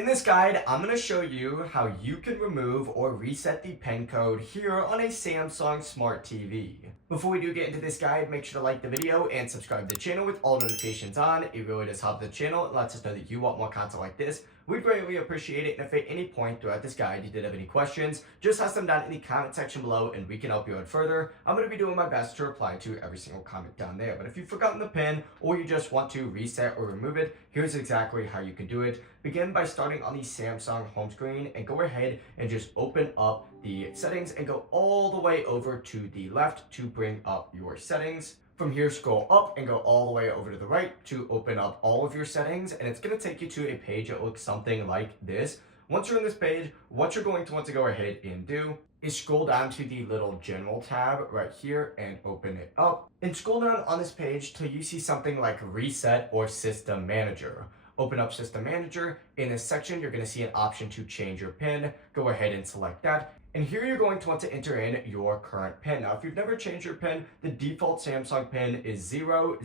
In this guide, I'm going to show you how you can remove or reset the PIN code here on a Samsung Smart TV. Before we do get into this guide, make sure to like the video and subscribe to the channel with all notifications on. It really does help the channel. It lets us know that you want more content like this. We'd greatly appreciate it. And if at any point throughout this guide you did have any questions, just ask them down in the comment section below and we can help you out further. I'm going to be doing my best to reply to every single comment down there. But if you've forgotten the PIN or you just want to reset or remove it, here's exactly how you can do it. Begin by starting on the Samsung home screen and go ahead and just open up the settings and go all the way over to the left to bring up your settings. From here, scroll up and go all the way over to the right to open up all of your settings, and it's going to take you to a page that looks something like this. Once you're in this page, what you're going to want to go ahead and do is scroll down to the little general tab right here and open it up. And scroll down on this page till you see something like Reset or System Manager. Open up System Manager. In this section, you're going to see an option to change your PIN. Go ahead and select that. And here you're going to want to enter in your current PIN. Now, if you've never changed your PIN, the default Samsung PIN is 0000.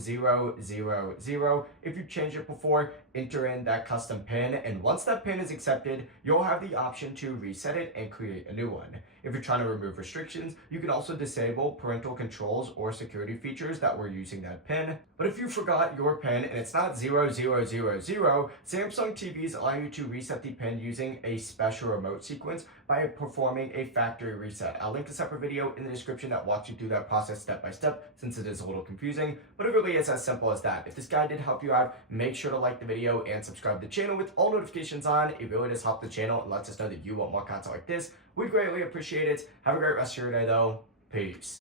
If you've changed it before, enter in that custom PIN. And once that PIN is accepted, you'll have the option to reset it and create a new one. If you're trying to remove restrictions, you can also disable parental controls or security features that were using that PIN. But if you forgot your PIN and it's not 0000, Samsung TVs allow you to reset the PIN using a special remote sequence by performing a factory reset. I'll link a separate video in the description that walks you through that process step by step, since it is a little confusing, but it really is as simple as that. If this guide did help you out, make sure to like the video and subscribe to the channel with all notifications on. It really does help the channel and lets us know that you want more content like this. We'd greatly appreciate it. Have a great rest of your day though. Peace.